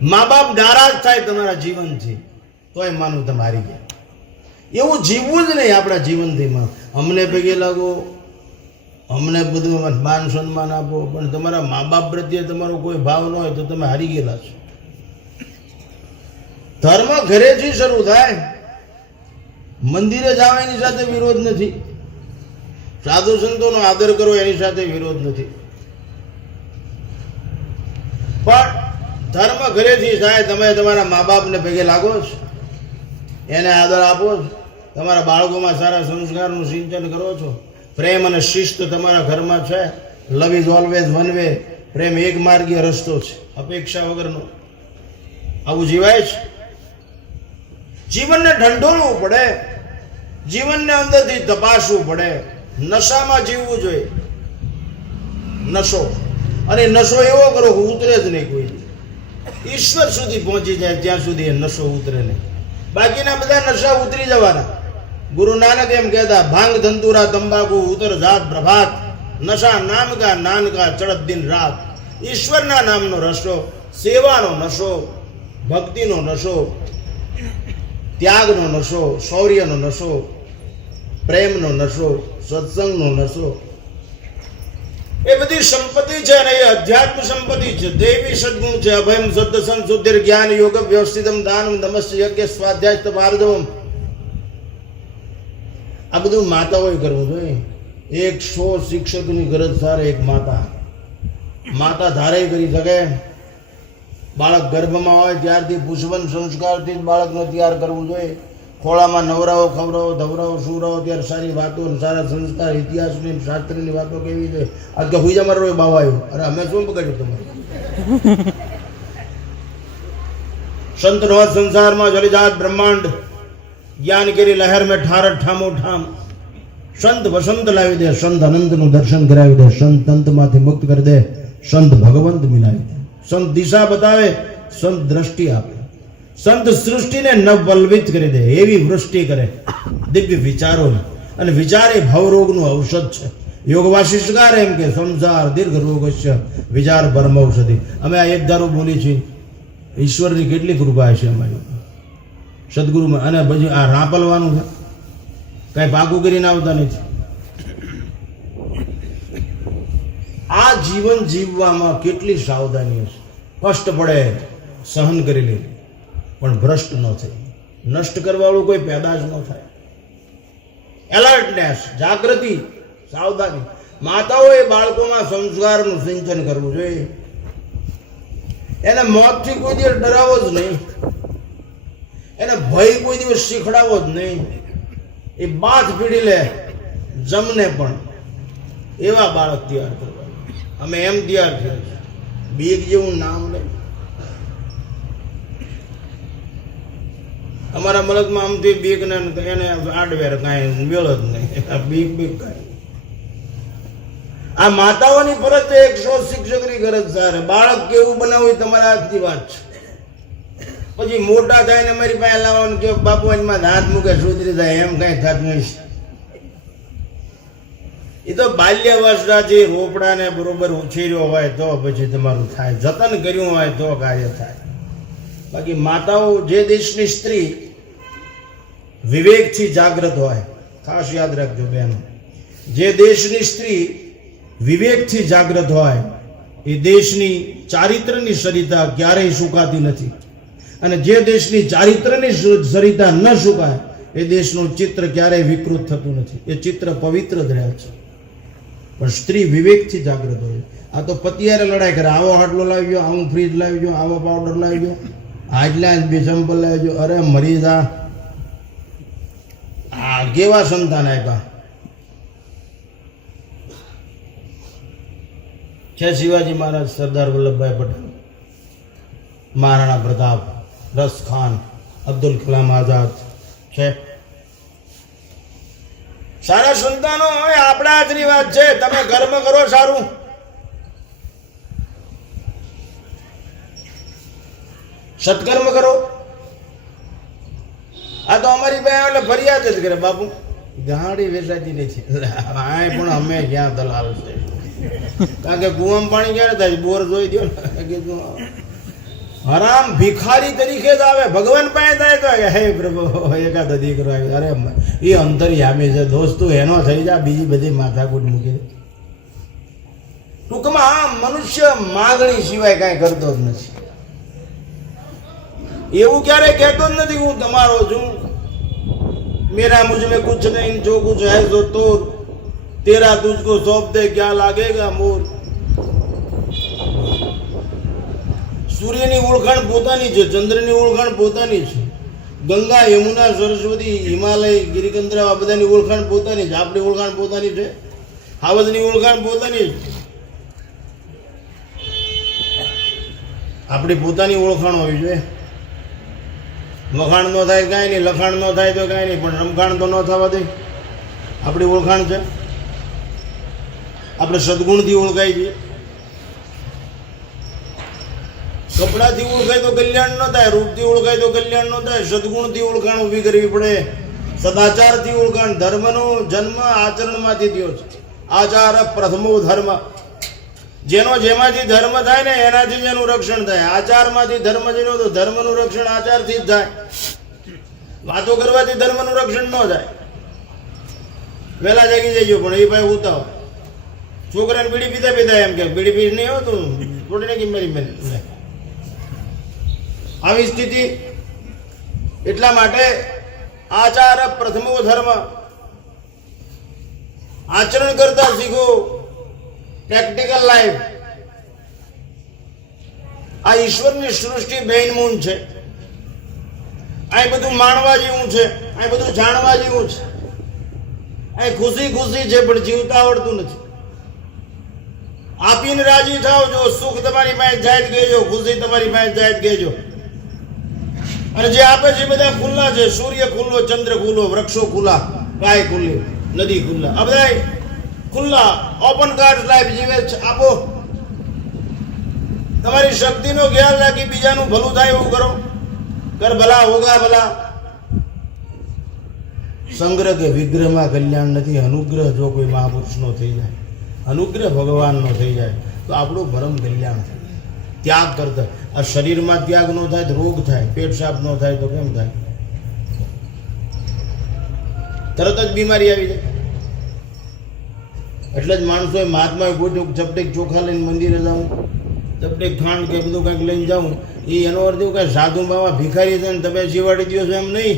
મા બાપ નારાજ થાય તમારા જીવનથી તોય માનું તમે હારી ગયા. એવું જીવવું જ નહીં આપણા જીવનથી. અમને પગે લાગો, અમને બધું માન સન્માન આપો, પણ તમારા મા બાપ પ્રત્યે તમારો કોઈ ભાવ ન હોય તો તમે હારી ગયેલા છો. ધર્મ ઘરેથી શરૂ થાય. મંદિરે જાવ એની સાથે વિરોધ નથી, સાધુ સંતોનો આદર કરો એની સાથે વિરોધ નથી, પણ ધર્મ ઘરેથી થાય. તમે તમારા મા બાપને પગે લાગો છો, એને આદર આપો છો, તમારા બાળકોમાં સારા સંસ્કારનું સિંચન કરો છો, પ્રેમ અને શિસ્ત તમારા ઘરમાં છે. Love is always one way. પ્રેમ એક માર્ગીય રસ્તો છે, અપેક્ષા વગરનો. આવું જીવાય છે. જીવનને ઢંઢોળવું પડે, જીવનને અંદરથી તપાસવું પડે. નશામાં જીવવું જોઈએ, નશો. અને નશો એવો કરો કે ઉતરે જ નહીં કોઈ. ઈશ્વર સુધી પહોંચી જાય ત્યાં સુધી એ નશો ઉતરે નહીં. બાકીના બધા નશા ઉતરી જવાના. ગુરુ નાનક એમ કહેતા, ભાંગ ધંતુરા તંબાકુ ઉતર જાત પ્રભાત, નશા નામ કા નાન કા ચડત દિન રાત. ઈશ્વરના નામનો નશો, સેવાનો નશો, ભક્તિનો નશો, ત્યાગનો નશો, શૌર્યનો નશો, પ્રેમનો નશો, સત્સંગનો નશો, એ બધી સંપત્તિ છે અને એ અધ્યાત્મ સંપત્તિ છે. દેવી સદગુણ છે. અભયમ શુદ્ધ સંશુદ્ધિર જ્ઞાન યોગ વ્યવસ્થિતમ દાનમ નમસ્ય યજ્ઞ સ્વાધ્યાય તપાર્જવમ. આ બધું માતાઓએ કરવું જોઈએ. 100 શિક્ષકની ગરજ સારે એક માતા. માતા ધારે કરી શકે. બાળક ગર્ભમાં હોય ત્યારથી પુષ્પન સંસ્કારથી જ બાળકને તૈયાર કરવું જોઈએ. ખોળામાં નવરાવો, ખવડાવો, ધવરાવો, સુરાવો, ત્યારે સારી વાતો, સારા સંસ્કાર, ઇતિહાસની, શાસ્ત્રની વાતો કેવી છે. આજ કે હુઈજા મારો બાવ આવ્યો, અરે અમે શું બગાડ્યું તમારે? સંતનો સંસારમાં જલિજાત બ્રહ્માંડ જ્ઞાન કરી લહેર મેં ઠાર ઠામો ઠામ. સંત વસંત લાવી દે, સંત અનંતનું દર્શન કરાવી દે, સંત તંતમાંથી મુક્ત કરી દે, સંત ભગવંત મિલાવી દે, સંત દિશા બતાવે, સંત દ્રષ્ટિ આપે, સંત સૃષ્ટિને નવવલ્વિત કરી દે, એવી વૃષ્ટિ કરે દિવ્ય વિચારોની. અને વિચાર એ ભવરોગનું ઔષધ છે. યોગ વાસિષ્ઠકાર એમ કે સંસાર દીર્ઘ રોગ છે, વિચાર પરમ ઔષધિ. અમે આ એક ધારો બોલી છીએ. ઈશ્વરની કેટલી કૃપા છે અમારી સદગુરુમાં. અને પછી આ રાપલવાનું છે, કઈ પાકું કરીને આવતા નથી. આ જીવન જીવવામાં કેટલી સાવધાની છે. કષ્ટ પડે સહન કરી લે, પણ ભ્રષ્ટ ન થાય. નષ્ટ કરવાવાળું કોઈ પેદા જ ન થાય. એલર્ટનેસ, જાગૃતિ, સાવધાની. માતાઓએ બાળકોના સંસ્કારનું સિંચન કરવું જોઈએ. એને મોતથી કોઈ દિવસ ડરાવો જ નહીં, એને ભય કોઈ દિવસ શીખડાવો જ નહીં. એ બાથ પીડી લે, જમને પણ એવા બાળક તૈયાર કરવા. અમે એમ તૈયાર થયા છીએ. બીક જેવું નામ લે. અમારા મલકમાં આમથી બીક ને એને આડવેર કાંઈ મેળ જ નહીં. બીક બીક કાંઈ. આ માતાઓની ફરજ છે. 100 શિક્ષકની ગરજ સારે. બાળક કેવું બનાવવું તમારા હાથની વાત છે. પછી મોટા થાય ને મારી પાસે લાવવાનું કે બાપુ એમાં હાથ મૂકે સુધરી જાય, એમ કઈ થતું નહીં. એ તો બાલ્યાવસ્થાથી રોપડાને બરોબર ઉછેર્યો હોય તો પછી તમારું થાય, જતન કર્યું હોય તો કાર્ય થાય. બાકી માતાઓ, જે દેશની સ્ત્રી વિવેકથી જાગૃત હોય, ખાસ યાદ રાખજો બેન, જે દેશની સ્ત્રી વિવેકથી જાગૃત હોય એ દેશની ચારિત્રની સરિતા ક્યારેય સુકાતી નથી. અને જે દેશની ચારિત્રની સરિતા ન સુકાય એ દેશનું ચિત્ર ક્યારેય વિકૃત થતું નથી. એ ચિત્ર પવિત્ર જ રહે છે. પણ સ્ત્રી વિવેકથી જાગૃત હોય. આ તો પતિયારે લડાઈ કરે, આવો હાટલો લાવી ગયો, આવું ફ્રીજ લાવી ગયો, આવો પાવડર લાવી ગયો, આજલા જ બે ચંપલ લાવી ગયો, અરે મરી જા. આ કેવા સંતાન આપ્યા છે. શિવાજી મહારાજ, સરદાર વલ્લભભાઈ પટેલ, મહારાણા પ્રતાપ, રસ ખાન, અબ્દુલ કલામ આઝાદ છે. સારા સંતાનો હોય. આપણા હાથની વાત છે. તમે કર્મ કરો સારું. સત્કર્મ કરો. આ તો અમારી પાસે એટલે ફરિયાદ જ કરે, બાપુ ગાડી વેચાતી નથી. આ પણ અમે ક્યાં દલાલ છે. કારણ કે કુવામાં પાણી ક્યારે થાય? બોર જોઈ દો ને. હરામ ભિખારી તરીકે જ આવે, ભગવાન પાસે થાય તો હે પ્રભુ એકાદ દીકરો આવે, અરે એ અંતર્યામી છે દોસ્તો, એનો થઈ જા, બીજી બધી માથાકૂટ મૂકી દે. ટૂંકમાં આ મનુષ્ય માગણી સિવાય કાંઈ કરતો જ નથી. એવું ક્યારે કહેતો જ નથી હું તમારો છું, मेरा मुझ में कुछ नहीं, जो कुछ है सो तो तेरा तुझको सौंप दे, क्या लागेगा मोर. સૂર્યની ઓળખાણ પોતાની છે, ચંદ્રની ઓળખાણ પોતાની છે, ગંગા યમુના સરસ્વતી હિમાલય ગિરિકંદરા આ બધાની ઓળખાણ પોતાની છે, આપણી ઓળખાણ પોતાની છે, હાવજની ઓળખાણ પોતાની છે. આપણી પોતાની ઓળખાણ હોવી જોઈએ. વખાણ ન થાય કાંઈ નહીં, લખાણ ન થાય તો કાંઈ નહીં, પણ રમખાણ તો ન થવા દે. આપણી ઓળખાણ છે, આપણે સદગુણથી ઓળખાય છે. કપડાથી ઓળખાય તો કલ્યાણ ન થાય, રૂપથી ઓળખાય તો કલ્યાણ ન થાય, સદગુણથી ઓળખાણ ઊભી કરવી પડે. સદાચારથી ઓળખાણ. ધર્મનો જન્મ આચરણમાંથી થયો છે. આચાર પ્રથમો ધર્મ. જેનો જેમાંથી ધર્મ થાય ને એનાથી જ એનું રક્ષણ થાય. આચારમાંથી ધર્મ જેનો, તો ધર્મનું રક્ષણ આચારથી જ થાય. વાતો કરવાથી ધર્મનું રક્ષણ ન થાય. વહેલા જાગી જજો, પણ એ ભાઈ ઉતાવ છોકરાને બીડી પીતા પીતા એમ કે બીડી પીસ નહીં હો તું થોડી નાખી મારી મેરી. આવી સ્થિતિ. એટલા માટે આચાર પ્રથમો ધર્મ. આચરણ કરતા શીખો. Practical life. આ ઈશ્વરની સૃષ્ટિ બેનમૂન છે. આ બધું માણવા જેવું છે, આ બધું જાણવા જેવું છે. આ ખુશી ખુશી છે, પણ જીવતા આવડતું નથી. આપીને રાજી થાવ, જો સુખ તમારી પાસે જાય જ ગેજો, ખુશી તમારી પાસે જાય જ ગેજો. અને જે આપે છે બધા ખુલ્લા છે. સૂર્ય ખુલ્લો, ચંદ્ર ખુલ્લો, વૃક્ષો ખુલ્લા, ગાય ખુલ્લી, નદી ખુલ્લા, આ બધા ખુલ્લા ઓપન કાર્ડ લાઈફ જીવે છે. આપો. તમારી શક્તિનો ખ્યાલ રાખી બીજાનું ભલું થાય એવું કરો. કર ભલા હોગા ભલા. સંગ્રહ કે વિગ્રહમાં કલ્યાણ નથી. અનુગ્રહ જો કોઈ મહાપુરુષનો થઈ જાય, અનુગ્રહ ભગવાનનો થઈ જાય તો આપણું ભરમ કલ્યાણ થાય. ત્યાગ કરતા આ શરીરમાં ત્યાગ ન થાય તો રોગ થાય, પેટ સાફ ન થાય તો કેમ થાય? તરત જ બીમારી આવી જાય. એટલે જ માણસોએ મહાત્માએ પૂછ્યું ચપટેક ચોખા લઈને મંદિરે જાઉં, ચપટેક ખાંડ કે બધું કંઈક લઈને જાઉં. એનો અર્થ એવું કાંઈ સાધુ બાવા ભિખારી છે ને તમે શિવાડી દો છો એમ નહીં.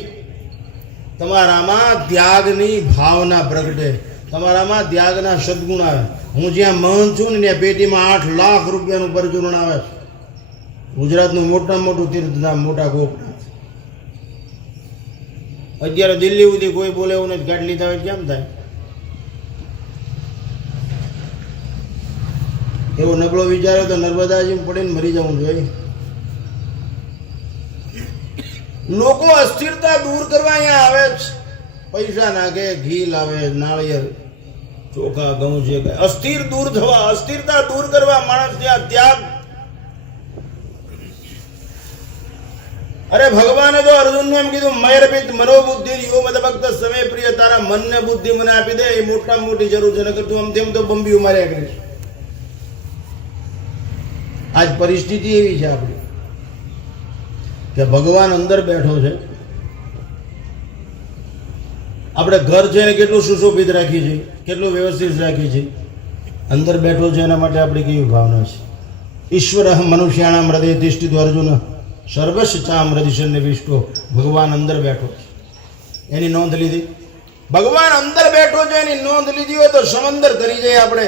તમારામાં ત્યાગની ભાવના પ્રગટે, તમારામાં ત્યાગના સદગુણ આવે. હું જ્યાં મહંત છું ને ત્યાં પેટીમાં 8 લાખ રૂપિયાનું પરચુરણ આવે છે. ગુજરાતનું મોટામાં મોટું તીર્થધામ, મોટા ગોપનાથ. અત્યારે દિલ્હી સુધી કોઈ બોલે એવું નથી, કાઢી લીધા હોય કેમ થાય? એવો નબળો વિચારો તો નર્મદાજી પડીને મરી જવું જોઈએ. લોકો અસ્થિરતા દૂર કરવા અહીંયા આવે છે. પૈસા નાખે, ઘી લાવે, નાળિયેર, ચોખા, ઘઉં છે. અસ્થિર દૂર થવા, અસ્થિરતા દૂર કરવા માણસ ત્યાં ત્યાગ. અરે ભગવાને તો અર્જુનને એમ કીધું મૈરપિત મનોબુદ્ધિ યો મત ભક્ત સમય પ્રિય. તારા મનને બુદ્ધિ મને આપી દે, એ મોટામાં મોટી જરૂર છે. નકર તું આમ તેમ તો બંબીઓ માર્યા કરીશ. આજ પરિસ્થિતિ એવી છે આપણી કે ભગવાન અંદર બેઠો છે. આપણે ઘર છે ને કેટલું સુશોભિત રાખીએ છીએ, કેટલું વ્યવસ્થિત રાખીએ છીએ. અંદર બેઠો છે એના માટે આપણી કેવી ભાવના છે. ઈશ્વર મનુષ્યાણામ હૃદય તિષ્ઠિતો અર્જુન સર્વસ્વ ચામ હૃદય વિષ્ટો. ભગવાન અંદર બેઠો છે, એની નોંધ લીધી. ભગવાન અંદર બેઠો છે એની નોંધ લીધી હોય તો સમંદર કરી જાય. આપણે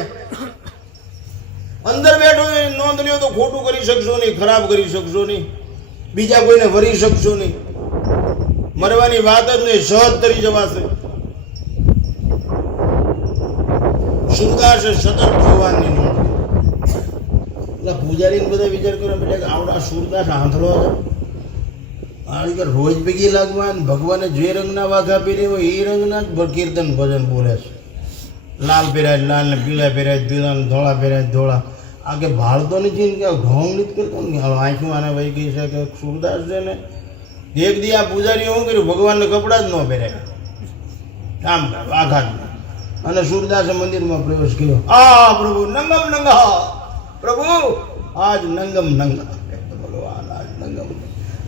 અંદર બેઠો છે એની નોંધ લ્યો તો ખોટું કરી શકશો નહીં, ખરાબ કરી શકશો નહીં, બીજા કોઈને વરી શકશો નહીં. મરવાની વાત જ નહીં, સહજ તરી જવાશે. સુરદાસ સતત ભગવાનની નોંધ. એટલે પૂજારીને બધા વિચાર કરો બેટા કે આવડા સુરદાસ આંધળો છે, રોજ ભેગી લાગવા. ભગવાને જે રંગના વાઘા પહેરી હોય એ રંગના જ કીર્તન ભજન બોલે છે. લાલ પહેરાય લાલ ને પીળા પહેરાય પીળા ને ધોળા પહેરાય ધોળા. આ કે ભાળતો નથી ને કે ઢોંગ નથી કરતો ને આંખમાં આને વહી ગઈ છે કે સુરદાસ છે ને. એક દી આ પૂજારીએ શું કર્યું, ભગવાનને કપડાં જ ન પહેરાય, આમ આઘાત. અને સુરદાસે મંદિરમાં પ્રવેશ કર્યો. આ પ્રભુ નંગમ નંગા, પ્રભુ આજ નંગમ નંગા. ભગવાન આજ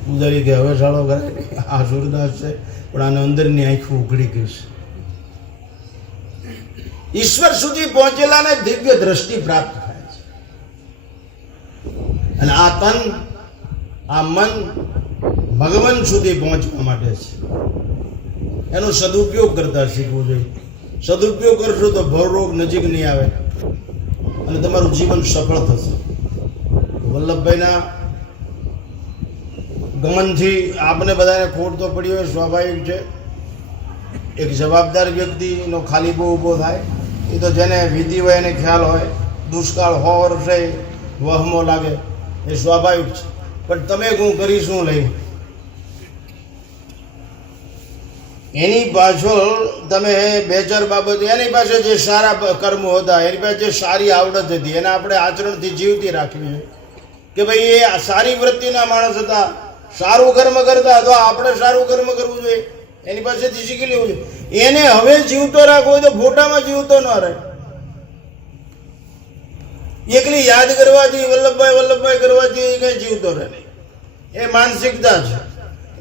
પૂજારી કે હવે સાળો કરાય નહીં, આ સુરદાસ છે પણ આને અંદરની આંખું ઉઘડી ગઈ છે. ઈશ્વર સુધી પહોંચેલાને દિવ્ય દ્રષ્ટિ પ્રાપ્ત થાય છે. અને આ તન, આ મન ભગવાન સુધી પહોંચવા માટે છે. એનો સદુપયોગ કરતા શીખવું જોઈએ. સદુપયોગ કરશો તો ભવરોગ નજીક નહીં આવે અને તમારું જીવન સફળ થશે. વલ્લભભાઈના ગમનથી આપને બધાને ખોટ તો પડી હોય, સ્વાભાવિક છે. એક જવાબદાર વ્યક્તિનો ખાલી બહુ ઊભો થાય એ તો જેને વિધિ હોય એને ખ્યાલ હોય. દુષ્કાળ 100 વર્ષે વહમો લાગે એ સ્વાભાવિક છે. પણ તમે હું કરી શું લઈ એની પાછળ તમે 2-4 બાબત, એની પાસે જે સારા કર્મો હતા, એની પાસે જે સારી આવડત હતી એને આપણે આચરણથી જીવતી રાખવી જોઈએ કે ભાઈ એ સારી વૃત્તિના માણસ હતા, સારું કર્મ કરતા તો આપણે સારું કર્મ કરવું જોઈએ. એની પાસેથી શીખી લેવું જોઈએ. એને હવે જીવતો રાખવો હોય તો ફોટામાં જીવતો ન રહે. એકલી યાદ કરવાથી વલ્લભભાઈ કરવાથી કઈ જીવતો રહે નહીં. એ માનસિકતા છે.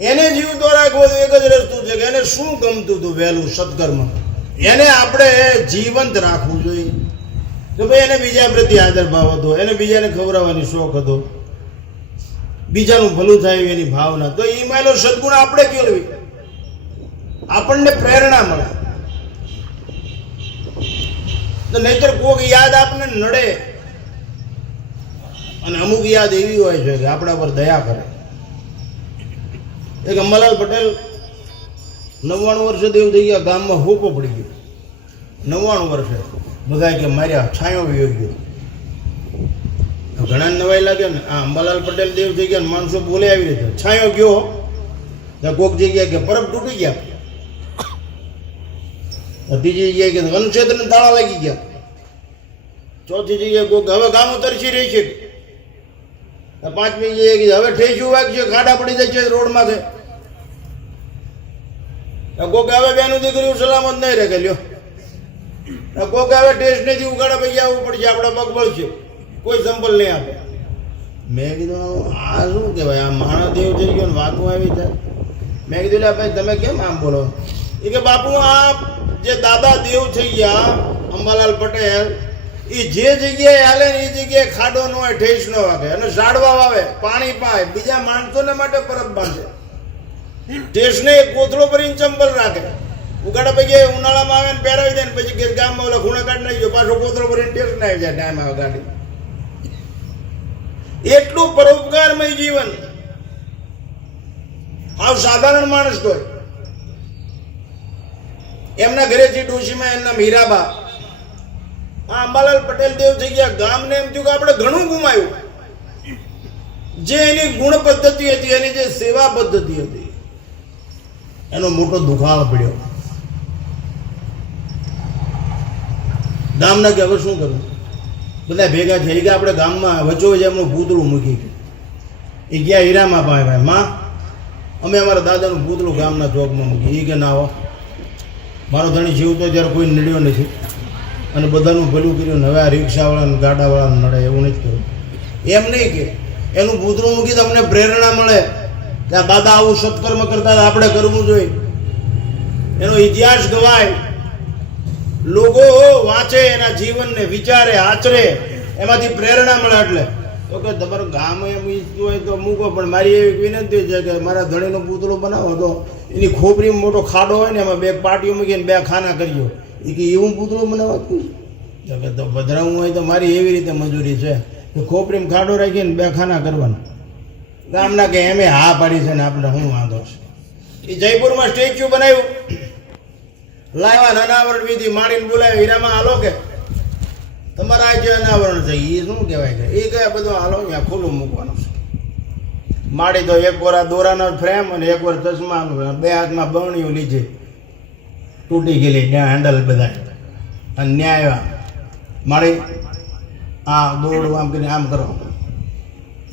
એને જીવતો રાખવો તો એક જ રસ્તો છે કે એને શું ગમતું હતું વહેલું સત્કર્મ, એને આપણે જીવંત રાખવું જોઈએ. કે ભાઈ એને બીજા પ્રત્યે આદર ભાવ હતો, એને બીજાને ખવડાવવાની શોખ હતો, બીજાનું ભલું થાય એની ભાવના, તો એમાંનો સદગુણ આપણે કેળવી, આપણને પ્રેરણા મળે. તો નહીતર કોક યાદ આપણને નડે અને અમુક યાદ એવી હોય છે કે આપણા પર દયા કરે. એક અંબાલાલ પટેલ 99 વર્ષે દેવ થઈ ગયા, ગામમાં હોપો પડી ગયો. 99 વર્ષે બધા કે માર્યા છાંયો વયો ગયો. ઘણા નવાઈ લાગે ને, આ અંબાલાલ પટેલ દેવ થઈ ગયા, માણસો બોલે આવી રીતે છાંયો ગયો. કોઈક જગ્યાએ કે પરબ તૂટી ગયા, ત્રીજી જગ્યાએ કે વનક્ષેત્રને તાળા લાગી ગયા, ચોથી જગ્યાએ કોઈક હવે ગામો તરસી રહી છે, પાંચમી જગ્યાએ કે હવે ઠેસ્યું વાગશે, ખાડા પડી જાય છે રોડમાંથી, કોઈક હવે બેનું દીકરીઓ સલામત નહીં રહે લ્યો, કોઈક હવે ટેસ્ટ નથી ઉગાડા પૈકી આવવું પડશે, આપણા પગ બળશે, કોઈ સંપલ નહીં આપે. મેં કીધું આ શું કહેવાય, આ મહાદેવ થઈ ગયો ને વાતું આવી થાય. મેં કીધું લે ભાઈ તમે કેમ આમ બોલો? એ કે બાપુ આ જે દાદા દેવ થઈ ગયા અંબાલાલ પટેલ, એ જે જગ્યાએ હાલે ને એ જગ્યાએ ખાડો ન હોય, ઠેસ ન વાગે અને ઝાડવા વાવે, પાણી પાય, બીજા માણસોને માટે પરબ બાંધે, ઠેસને એક કોથળો ભરીને ચંપલ રાખે, ઉગાડા પૈકી ઉનાળામાં આવે ને પહેરાવી દે ને પછી ગામમાં ઓલા ખૂણે કાઢી નાખી ગયો, પાછો કોથળો ભરીને ઠેસ ના આવી જાય ટાઈમ આવે ગાડી. એટલું પરોપકારમય જીવન. આવ સાધારણ માણસ કોઈ એમના ઘરેથી ડોશીમાં એમના મીરાબા, આ અંબાલાલ પટેલ દેવ થઈ ગયા, ગામને એમ થયું કે આપણે ઘણું ગુમાયું. જે એની ગુણ પદ્ધતિ હતી, એની જે સેવા પદ્ધતિ હતી, એનો મોટો દુખાવો પડ્યો. ગામના કે હવે શું કરવું? બધા ભેગા થઈ ગયા, આપણે ગામમાં વચ્ચોવચ્ચ એમનું પૂતળું મૂકી ગયું. એ ગયા હીરામાં ભાઈ માં, અમે અમારા દાદાનું પૂતળું ગામના ચોકમાં મૂકી. એ કે ના હો, મારો ધણી જીવતો જ્યારે કોઈ નડ્યો નથી અને બધાનું ભલું કર્યું, હવે આ રિક્ષાવાળાને ગાડાવાળાને નડે એવું નથી કર્યું. એમ નહીં કે એનું પૂતળું મૂકી તો અમને પ્રેરણા મળે કે આ દાદા આવું સત્કર્મ કરતા આપણે કરવું જોઈએ, એનો ઇતિહાસ ગવાય, લોકો વાંચે, એના જીવનને વિચારે, આચરે, એમાંથી પ્રેરણા મળે. એટલે તો કે તમારું ગામ એમ ઈચ્છતું હોય તો મૂકો, પણ મારી એવી વિનંતી છે કે મારા ધણીનો પૂતળો બનાવો તો એની ખોપરીમાં મોટો ખાડો હોય ને એમાં 2 પાટીઓ મૂકીને 2 ખાના કરીઓ. એ કે એવું પૂતળું બનાવતું કે તો પધરાવું હોય તો મારી એવી રીતે મજૂરી છે કે ખોપરીમાં ખાડો રાખીને 2 ખાના કરવાના. ગામના કે એમે હા પાડી છે ને આપણે શું વાંધો છે. એ જયપુરમાં સ્ટેચ્યુ બનાવ્યું, લાવ્યા અનાવરણ વિધિ, માડીને બોલાવ્યો, હીરામાં હાલો કે તમારા આ જે અનાવરણ છે એ શું કહેવાય કે એ કયા બધું હાલો ત્યાં ખુલ્લું મૂકવાનું છે. માડી તો એક વાર દોરાનો ફ્રેમ અને એક વાર ચશ્માનું, 2 હાથમાં બરણીઓ લીધી, તૂટી ગયેલી ત્યાં હેન્ડલ બધા, અને ન્યાય માડી આ દોરડું આમ કરીને આમ કરો,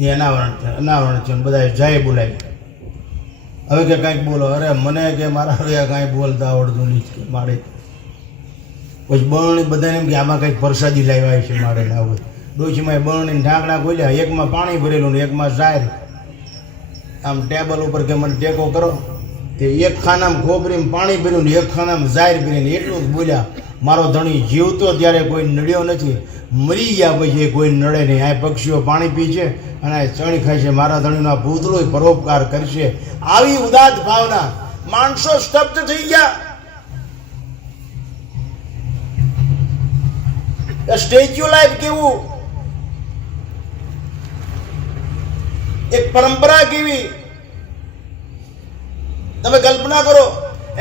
એ અનાવરણ છે, અનાવરણ છે. બધા જાય બોલાય, હવે કે કાંઈક બોલો. અરે મને કે મારા હવે કાંઈ બોલતા આવડતું નહીં કે મારે. પછી બરણી બધાને એમ કે આમાં કંઈક પ્રસાદી લાવ્યા છે મારે લાવું. ડોશીમાં બરણીને ઢાંકણા ખોલ્યા, એકમાં પાણી ભરેલું ને એકમાં ઝાર. આમ ટેબલ ઉપર કે મને ટેકો કરો, તે એક ખાનામાં ખોપરીમાં પાણી પીર્યું ને એક ખાનામાં ઝાર પીરીને એટલું જ બોલ્યા, મારો ધણી જીવતો ત્યારે કોઈ નડ્યો નથી, મરી ગયા પછી કોઈ નડે નહીં. આ પક્ષીઓ પાણી પી છે અને આ ચણી ખાય છે, મારા ધણીનો આ પૂતળો પરોપકાર કરશે. આવી ઉદાત ભાવના, માણસો સ્તબ્ધ થઈ ગયા. સ્ટેચ્યુ લાઈફ કેવું, એક પરંપરા કેવી, તમે કલ્પના કરો.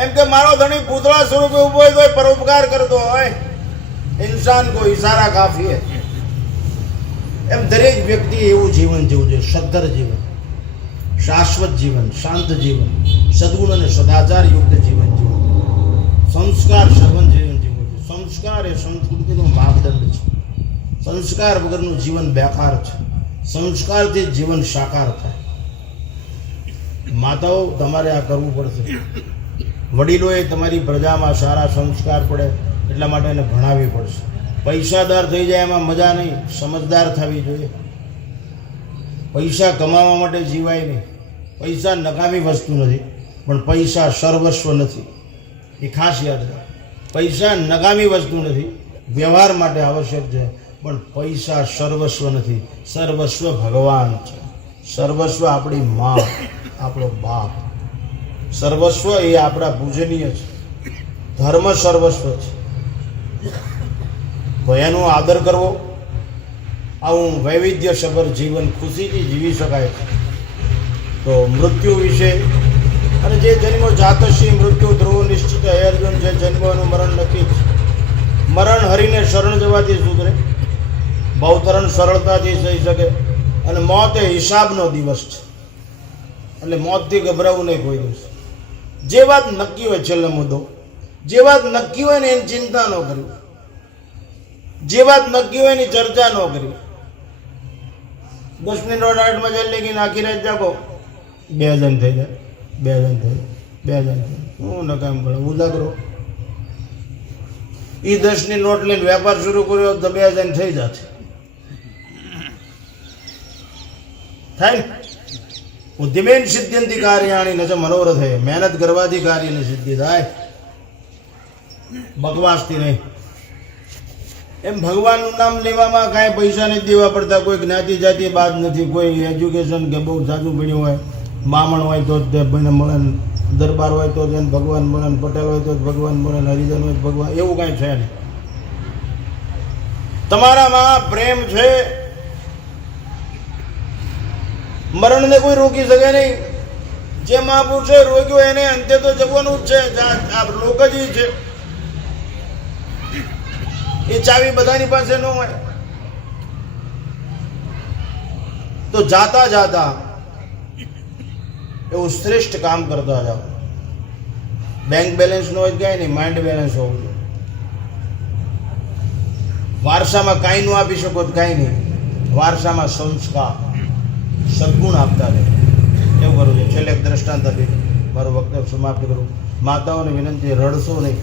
એમ કે મારો ધણી પૂતળા સ્વરૂપે ઉભો હોય તો પરોપકાર કરતો હોય, ઇન્સાન કો ઇશારા કાફી હે. એમ દરેક વ્યક્તિ એવું જીવન જીવવું જોઈએ, સદ્ધર જીવન, શાશ્વત જીવન, શાંત જીવન, સદગુણ અને સદાચાર યુક્ત જીવન જીવવું, સંસ્કાર સર્વન જીવન જીવવું જોઈએ. સંસ્કાર એ સંસ્કૃતિનો માપદંડ છે. સંસ્કાર વગરનું જીવન બેકાર છે. સંસ્કારથી જીવન સાકાર થાય. માતાઓ, તમારે આ કરવું પડશે. વડીલોએ તમારી પ્રજામાં સારા સંસ્કાર પડે એટલા માટે એને ભણાવવી પડશે. પૈસાદાર થઈ જાય એમાં મજા નહીં, સમજદાર થવી જોઈએ. પૈસા કમાવા માટે જીવાય નહીં. પૈસા નકામી વસ્તુ નથી, પણ પૈસા સર્વસ્વ નથી. એ ખાસ યાદ રાખો. પૈસા નકામી વસ્તુ નથી, વ્યવહાર માટે આવશ્યક છે, પણ પૈસા સર્વસ્વ નથી. સર્વસ્વ ભગવાન છે. સર્વસ્વ આપણી મા, આપણો બાપ. સર્વસ્વ એ આપણા પૂજનીય છે. ધર્મ સર્વસ્વ છે, તો એનો આદર કરવો. આવું વૈવિધ્યસભર જીવન ખુશીથી જીવી શકાય છે. તો મૃત્યુ વિશે, અને જે જન્મો જાતશી મૃત્યુ ધ્રુવ નિશ્ચિત હે અર્જુન, જે જન્મોનું મરણ નક્કી છે. મરણ હરીને શરણ જવાથી સુધરે, ભવતરણ સરળતાથી થઈ શકે. અને મોત એ હિસાબનો દિવસ છે, એટલે મોતથી ગભરાવું નહીં કોઈ દિવસ. જે વાત નક્કી હોય, છેલ્લો મુદ્દો, જે વાત નક્કી હોય ને એની ચિંતા ન કરવી, જે વાત નક્કી હોય એની ચર્ચા ન કરવી. 10 મિનિટ 8 જેલ લેકિન આખી રાત જાગો, 2 જણ થઈ જાય, 2 જણ થઈ જાય, 2 જણ થઈ જાય. હું નકામ પડે ઉજાગરો. એ 10ની નોટ લઈને વેપાર શરૂ કર્યો તો 2 જણ થઈ જશે. થાય ને. ઉદ્યમેન સિદ્ધ્યંતિ કાર્યાણી ન મનોરથ. મહેનત કરવાથી કાર્યની સિદ્ધિ થાય, બકવાસથી નહીં. એમ ભગવાનનું નામ લેવામાં કાંઈ પૈસા નથી દેવા પડતા. કોઈ જ્ઞાતિ જાતિ બાદ નથી, કોઈ એજ્યુકેશન કે બહુ સાચું ભણ્યું હોય, મામણ હોય તો જ મળે, દરબાર હોય તો જ ભગવાન મળે, પટેલ હોય તો જ ભગવાન મળે, હરિજન હોય તો ભગવાન. એવું કાંઈ છે નહીં. તમારામાં પ્રેમ છે, મરણને કોઈ રોકી શકે નહીં. જે મહાપુરુષે રોક્યો એને અંતે તો જવાનું જ છે. આ લોક જ છે. એ ચાવી બધાની પાસે ન હોય. તો જાતા જાતા એવું શ્રેષ્ઠ કામ કરતા જાઓ. બેંક બેલેન્સ નો હોય કાંઈ નહીં, માઇન્ડ બેલેન્સ હોવું જોઈએ. વારસામાં કાંઈ ન આપી શકો તો કાંઈ નહીં, વારસામાં સંસ્કાર સદગુણ આપતા રહે, એવું કરવું છે. છેલ્લે એક દ્રષ્ટાંત આપી મારું વક્તવ્ય સમાપ્ત કરું. માતાઓને વિનંતી, રડશો નહીં.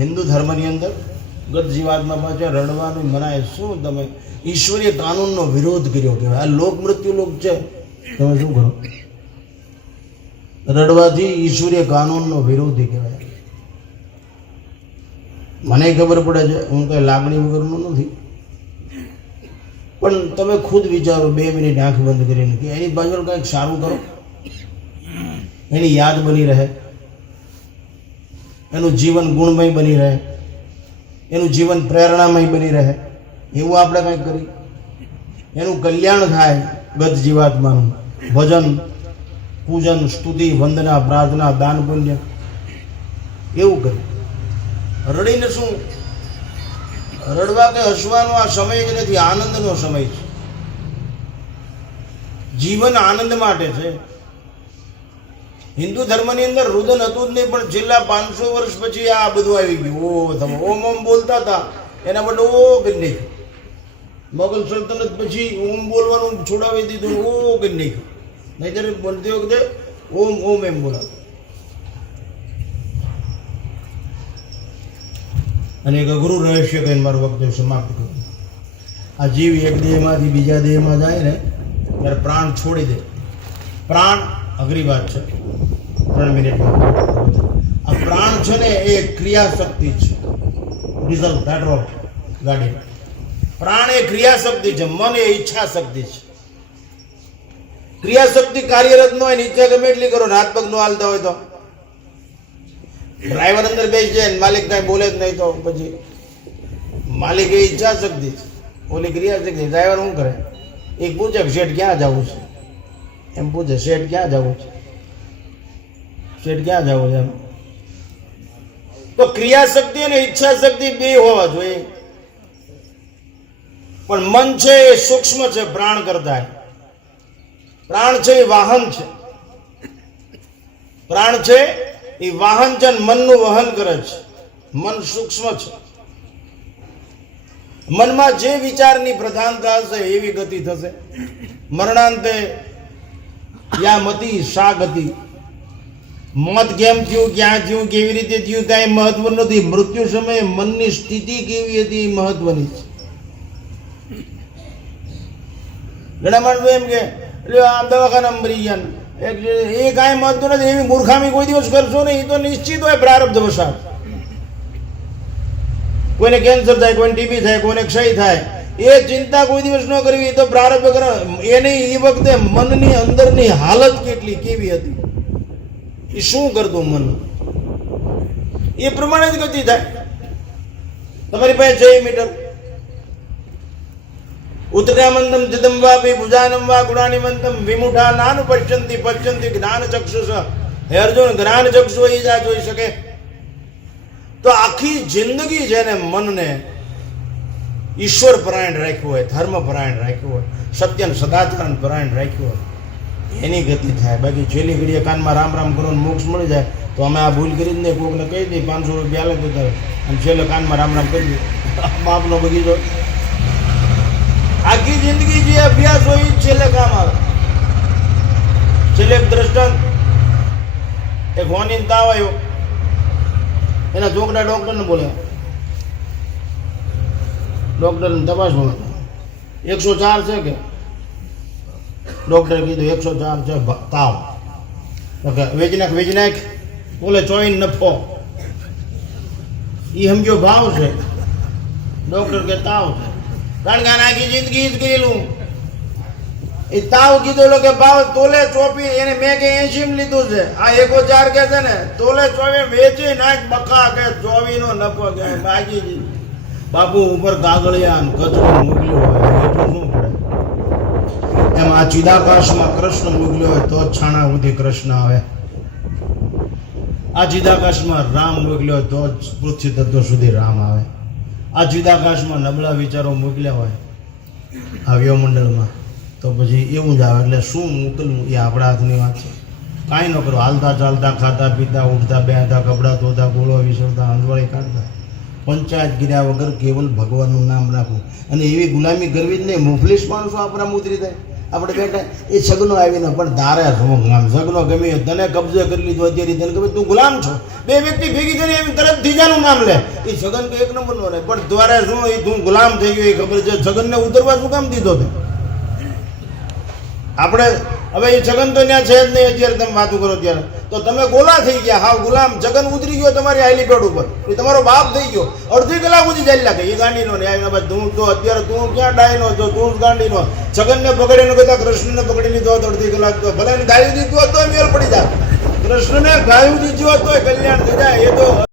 હિન્દુ ધર્મની અંદર ગત જીવાતમાં પાછા રડવાનું મનાય. શું તમે ઈશ્વરીય કાનૂનનો વિરોધ કર્યો કહેવાય. આ લોક મૃત્યુ લોક છે, તમે શું કરો? રડવાથી ઈશ્વરીય કાનૂનનો વિરોધી કહેવાય. મને ખબર પડે છે, હું કઈ લાગણી વગરનું નથી, પણ તમે ખુદ વિચારો 2 મિનિટ આંખ બંધ કરીને કે એની બાજુ કંઈક સારું કરો, એની યાદ બની રહે, એનું જીવન ગુણમય બની રહે, એનું જીવન પ્રેરણામય બની રહે. એવું આપણે કંઈક કરી, એનું કલ્યાણ થાય. ગત જીવાત્માનું ભજન, પૂજન, સ્તુતિ, વંદના, પ્રાર્થના, દાન, પુણ્ય એવું કરી. રડીને શું? રડવા કે હસવાનો આ સમય જ નથી, આનંદનો સમય છે. જીવન આનંદ માટે છે. હિન્દુ ધર્મની અંદર રુદન હતું જ નહીં, પણ છેલ્લા 500 વર્ષ પછી આ બધું આવી ગયું. ઓ તમે ઓમ ઓમ બોલતા હતા, એના બદલે ઓ કરી નાખ્યું. મોગલ સલ્તનત પછી ઓમ બોલવાનું છોડાવી દીધું, ઓ કરી નાખ્યું. નહીંતર બોલતી વખતે ઓમ ઓમ એમ બોલાતું. અને એક અઘરું રહસ્ય કહીને મારું વક્તવ્ય સમાપ્ત કરું. આ જીવ એક દેહમાંથી બીજા દેહમાં જાય ને ત્યારે પ્રાણ છોડી દે. પ્રાણ અઘરી વાત છે, 3 મિનિટમાં. આ પ્રાણ છે ને એ ક્રિયા શક્તિ છે. ડીઝલ પેટ્રોલ ગાડી, પ્રાણ એ ક્રિયા શક્તિ છે, મન એ ઈચ્છા શક્તિ છે. ક્રિયા શક્તિ કાર્યરત ન હોય, ઈચ્છા ગમે એટલી કરો, હાથ પગ નો હાલતા હોય તો ડ્રાઈવર અંદર બેસી જાય ને માલિક કઈ બોલે જ નહીં તો પછી માલિક એ ઈચ્છા શક્તિ છે, ઓલી ક્રિયા શક્તિ. ડ્રાઈવર શું કરે? એક પૂછે કે શેઠ ક્યાં જવું છે, એમ પૂછે શેઠ ક્યાં જવું છે, શેઠ ક્યાં જવું છે એમ. તો ક્રિયા શક્તિ અને ઈચ્છા શક્તિ બે હોવા જોઈએ. પણ મન છે એ સૂક્ષ્મ છે પ્રાણ કરતા. પ્રાણ છે એ વાહન છે, પ્રાણ છે એ વાહન છે અને મનનું વહન કરે છે. મન સૂક્ષ્મ છે. મનમાં જે વિચારની પ્રધાનતા હશે એવી ગતિ થશે. મરણાંતે યા મતિ શા ગતિ. મોત કેમ થયું, ક્યાં થયું, કેવી રીતે થયું કાંઈ મહત્વ નથી. મૃત્યુ સમયે મનની સ્થિતિ કેવી હતી એ મહત્વની છે. ઘણા માણસો એમ કે આમ દવાખાના મરી ગયા, એ કાંઈ મહત્વ નથી. એવી મૂર્ખામી કોઈ દિવસ કરશો નહીં, એ તો નિશ્ચિત હોય પ્રારબ્ધ વસાત. કોઈને કેન્સર થાય, કોઈને ટીબી થાય, કોઈને ક્ષય થાય, એ ચિંતા કોઈ દિવસ ન કરવી. એ તો પ્રારબ્ધ કરે. એની એ વખતે મનની અંદરની હાલત કેટલી કેવી હતી, એ શું કરતું મન, એ પ્રમાણે જ ગતિ થાય. તમારી પાસે 6 મીટર ઉત્ક્રામંતમ જિદમ વાપી ભુજાનમ વા ગુણાનિમંતમ વિમુઠા નાન પશ્યંતિ પશ્યંતિ જ્ઞાન ચક્ષુષ. હે અર્જુન, જ્ઞાન ચક્ષુ એ જ આ જોઈ શકે. તો આખી જિંદગી છે ને મનને ઈશ્વર પરાયણ રાખ્યું હોય, ધર્મ પરાયણ રાખ્યું હોય, સત્ય સદાચાર પરાયણ રાખ્યું હોય, એની ગતિ થાય. બાકી છેલ્લી ઘડીએ કાનમાં રામ રામ કરો મોક્ષ મળી જાય તો અમે આ ભૂલ કરી જ નહીં, કોકને કહી દઈએ 500 રૂપિયા હાલે તો અને છેલ્લે કાનમાં રામ રામ કરી દઈએ. બાપનો બગીચો. આખી જિંદગી જે અભ્યાસ હોય એ છેલ્લે કામ આવે. છેલ્લે એક દ્રષ્ટાંત, એક હોની તાવ આવ્યો, એના છોકરા ડોક્ટરને બોલ્યા, ડોક્ટરને તપાસવા 104 છે કે? ડોક્ટરે કીધું 104 છે તાવ. વેજ નાખ. બોલે 24 નફો. એ સમજો ભાવ છે. ડોક્ટર કે તાવ છે. કારણ કે આખી જિંદગી જ કરેલું. એ તાવ કીધો કે ભાવ તોલે 24, એને મેં કે 80 લીધું છે. આ 104 કે છે ને તોલે 24 વેચી નાખ બકા કે 24 નો નફો કે બાકી. બાપુ ઉપર કાગળિયા કચરો મોકલ્યો હોય એટલું શું પડે? એમ આ ચિદાકાશમાં કૃષ્ણ મોકલ્યો હોય તો જ છાણા સુધી કૃષ્ણ આવે. આ ચિદાકાશમાં રામ મોકલ્યો હોય તો જ પૃથ્વી તત્વ સુધી રામ આવે. આ ચિદાકાશમાં નબળા વિચારો મોકલ્યા હોય આ વ્યવમંડળમાં તો પછી એવું જ આવે. એટલે શું મોકલવું એ આપણા હાથની વાત છે. કાંઈ ન કરો, હાલતા ચાલતા, ખાતા પીતા, ઉઠતા બેહતા, કપડાં ધોતા, ગોળો વિસરતા, અંજવાળી કાઢતા, પંચાયત કર્યા વગર કેવલ ભગવાનનું નામ રાખવું. અને એવી ગુલામી કરવી જ નહીં. મુફલીસ માણસો આપણા મુદ્રી થાય. આપણે બેઠા એ સગનો આવીને પણ તારે શું ગુલામ, સગનો ગમે તને કબજે કરી લીધો, અત્યારે તને ખબર તું ગુલામ છો. બે વ્યક્તિ ભેગી કરી એમ તરત ત્રીજાનું નામ લે. એ સગન કે 1 નંબરનો રહે, પણ દ્વારા શું એ તું ગુલામ થઈ ગયો એ ખબર છે. સગનને ઉતરવા શું કામ દીધો તે? આપણે હવે એ છગન તો ત્યાં છે જ નહીં. અત્યારે તમે વાતું કરો ત્યારે તો તમે ગોલા થઈ ગયા. હાવ ગુલામ. છગન ઉતરી ગયો તમારી હાઈલીપેડ ઉપર, એ તમારો બાપ થઈ ગયો. અડધી કલાક સુધી ચાલી લાગે. એ ગાંડીનો ને આવીને બાદ તું તો અત્યારે તું ક્યાં ડાયનો છો, તું જ ગાંડીનો. છગનને પકડીને કહેતા કૃષ્ણને પકડી લીધો હોત અડધી કલાક તો ભલે ગાયું દીધું હોત તો મેળ પડી જાય. કૃષ્ણને ગાયું દીધું હોત તો કલ્યાણ થઈ જાય. એ તો